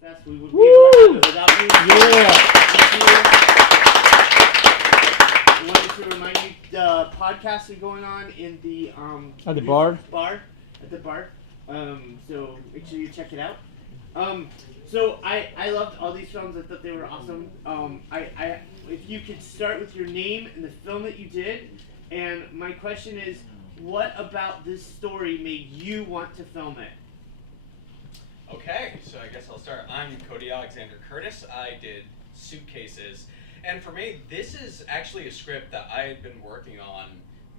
Fest. We would be able to have it without you. Yeah. I wanted to remind you the podcasts are going on in the At the bar. At the bar. So make sure you check it out. So I loved all these films. I thought they were awesome. If you could start with your name and the film that you did, and my question is, what about this story made you want to film it? Okay, so I guess I'll start. I'm Cody Alexander Curtis. I did Suitcases, and for me, this is actually a script that I had been working on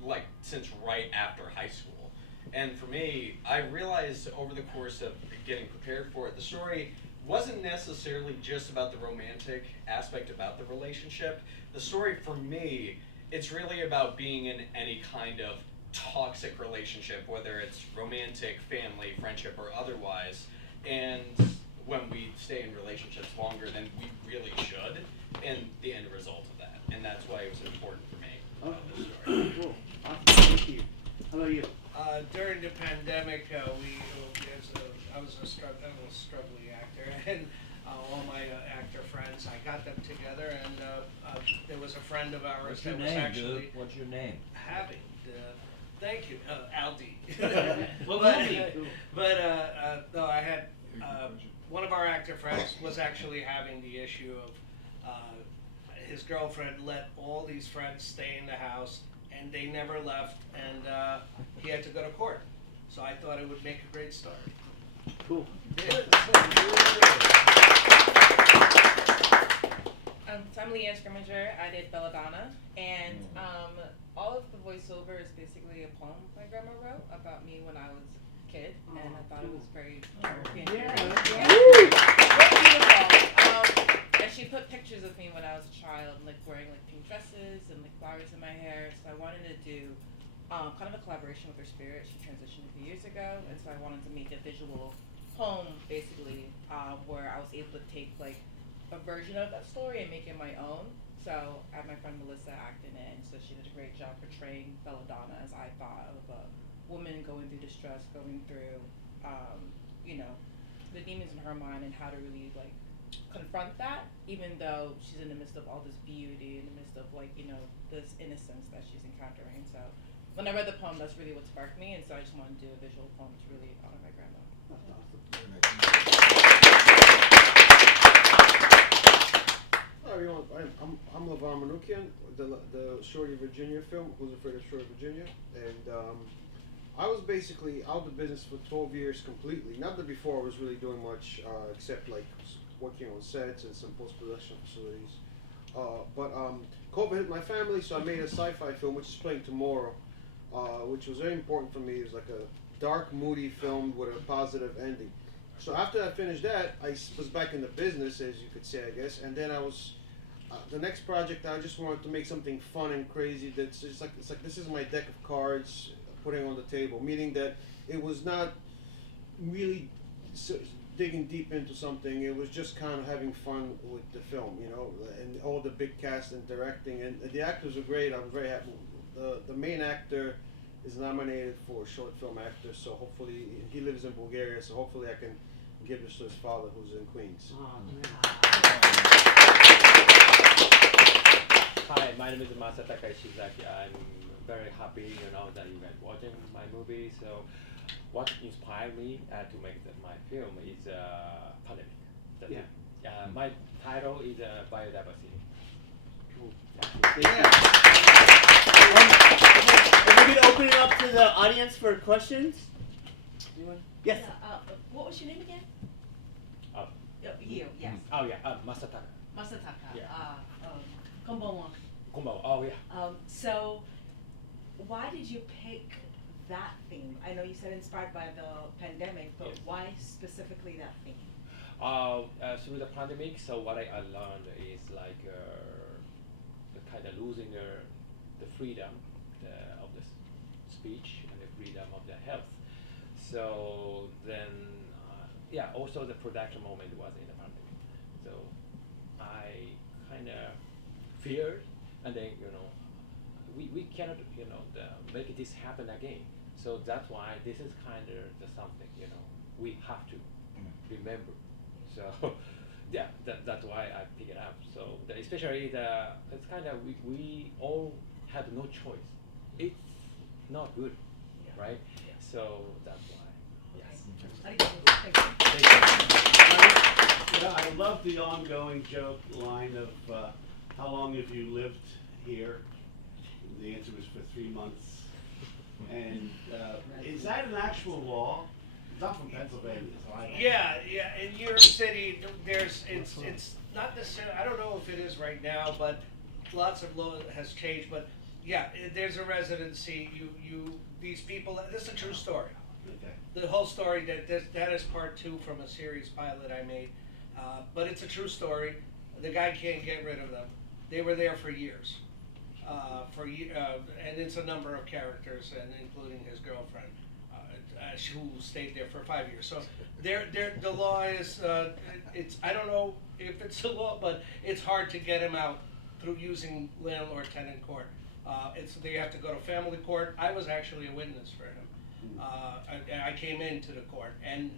like since right after high school. And for me, I realized over the course of getting prepared for it, the story wasn't necessarily just about the romantic aspect about the relationship. The story for me, it's really about being in any kind of toxic relationship, whether it's romantic, family, friendship, or otherwise. And when we stay in relationships longer than we really should, and the end result of that. And that's why it was important for me about this story. Cool. Awesome. Thank you. How about you? During the pandemic, I was a struggling actor, and all my actor friends, I got them together, and there was a friend of ours What's your that was name, actually dude? What's your name? having. Thank you, Aldi. No, I had one of our actor friends was actually having the issue of his girlfriend let all these friends stay in the house, and they never left, and he had to go to court. So I thought it would make a great story. Cool. So I'm Leanne Scrimmager. I did Belladonna, and all of the voiceover is basically a poem my grandma wrote about me when I was a kid, and I thought it was very beautiful. And she put pictures of me when I was a child, like wearing like pink dresses and like flowers in my hair. So I wanted to do kind of a collaboration with her spirit. She transitioned a few years ago, and so I wanted to make a visual poem, basically, where I was able to take like a version of that story and make it my own. So I had my friend Melissa act in it, and so she did a great job portraying Belladonna as I thought of a woman going through distress, going through, the demons in her mind and how to really like confront that, even though she's in the midst of all this beauty, in the midst of this innocence that she's encountering. So when I read the poem, that's really what sparked me, and so I just wanted to do a visual poem to really honor my grandma. That's awesome. Hi everyone, I'm LeVar Manoukian, the Shorty Virginia film, Who's Afraid of Shorty Virginia, and I was basically out of business for 12 years completely. Not that before I was really doing much, except like working on sets and some post-production facilities. But COVID hit my family, so I made a sci-fi film, which is playing tomorrow, which was very important for me. It was like a dark, moody film with a positive ending. So after I finished that, I was back in the business, as you could say, I guess. And then I was, the next project, I just wanted to make something fun and crazy. That's just like, it's like this is my deck of cards putting on the table, meaning that it was not really digging deep into something. It was just kind of having fun with the film, and all the big cast and directing. And the actors were great. I was very happy. The main actor is nominated for short film actor, so hopefully, he lives in Bulgaria, so hopefully I can give this to his father who's in Queens. Hi, my name is Masataka Ishizaki. I'm very happy, that you guys watching my movie. So, what inspired me to make my film is pandemic. My title is biodiversity. Cool. If we could open it up to the audience for questions. Anyone? Yes. What was your name again? You, yes. Oh yeah, Masataka. Masataka. Yeah. Konbanwa. Konbanwa. Oh yeah. So, why did you pick that theme? I know you said inspired by the pandemic, but Yes. why specifically that theme? Through the pandemic, so what I learned is like the kind of losing the freedom of the speech and the freedom of the health. So then, also the production moment was in the pandemic. So I kind of feared, and then we cannot make this happen again. So that's why this is kind of the something we have to remember. So yeah, that's why I pick it up. So especially it's kind of we all had no choice. It's not good, right? So that's why. Yeah, I love the ongoing joke line of how long have you lived here? The answer was for 3 months. And is that an actual law? Not from Pennsylvania, so I don't. Yeah, in New York City, it's not necessarily, I don't know if it is right now, but lots of law has changed, but yeah, there's a residency, these people, this is a true story. Okay. The whole story, that is part 2 from a series pilot I made, but it's a true story. The guy can't get rid of them. They were there for years, and it's a number of characters, and including his girlfriend, who stayed there for 5 years. So the law is, I don't know if it's a law, but it's hard to get him out through using landlord-tenant court. They have to go to family court. I was actually a witness for him. I came into the court, and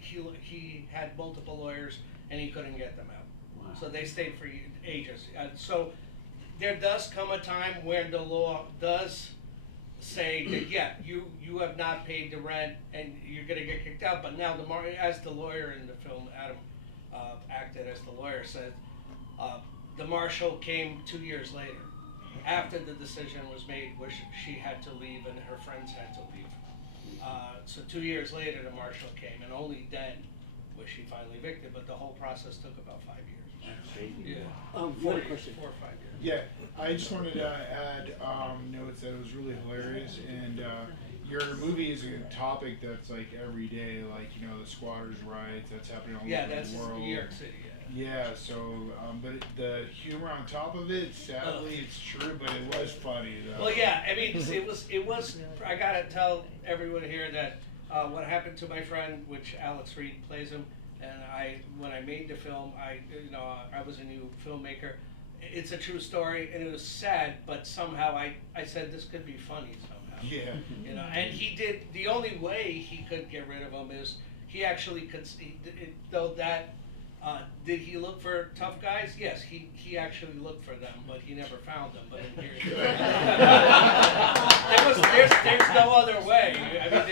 he had multiple lawyers, and he couldn't get them out. Wow. So they stayed for ages. So there does come a time where the law does say that, yeah, you have not paid the rent and you're going to get kicked out. But now, as the lawyer in the film, Adam acted as the lawyer, said the marshal came 2 years later, after the decision was made, which she had to leave and her friends had to leave. So 2 years later, the marshal came, and only then was she finally evicted. But the whole process took about 5 years. Yeah. You had a question. 4 or 5 years. Yeah, I just wanted to add notes that it was really hilarious, and your movie is a topic that's like every day, like, you know, the squatters' rights that's happening all over That's the world. New York City. Yeah, so but the humor on top of it, sadly, it's true, but it was funny though. Well, yeah, I mean, it was. I gotta tell everyone here that what happened to my friend, which Alex Reed plays him, and when I made the film, I was a new filmmaker. It's a true story, and it was sad, but somehow I said this could be funny somehow. Yeah. You know, and he did. The only way he could get rid of him is he actually could. Did he look for tough guys? Yes, he actually looked for them, but he never found them. But in here, there's no other way. I mean,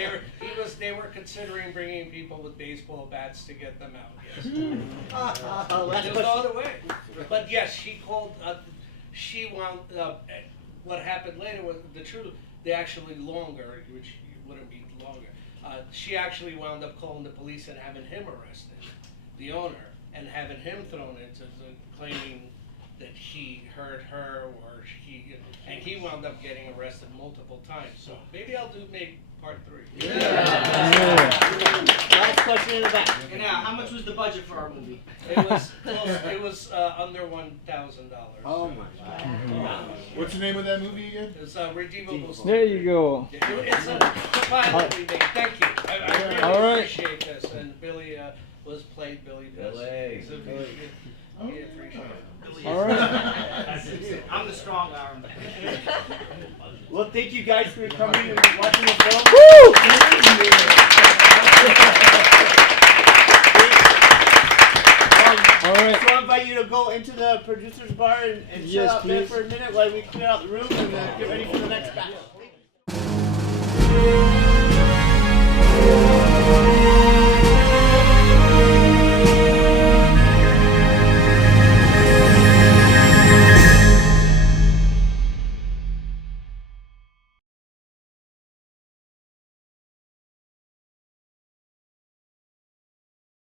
they were considering bringing people with baseball bats to get them out. Yes, there's no other way. But yes, she called. She wound up. What happened later was the truth. They actually longer, which wouldn't be longer. She actually wound up calling the police and having him arrested, the owner. And having him thrown into claiming that he hurt her, and he wound up getting arrested multiple times. So maybe I'll make part 3. Last question in the back. And now, how much was the budget for our movie? It was close. It was under $1,000. Oh my God. What's the name of that movie again? It's Redeemable. There you go. It's a pilot we made. Thank you. I really All right. appreciate this. And Billy played Billy. Billy. So we appreciate it. All right. I'm the strong arm. Well, thank you guys for coming and watching the film. Woo! All right. So I invite you to go into the producer's bar and chill Yes, out there please. for a minute while we clear out the room and get ready for the next batch.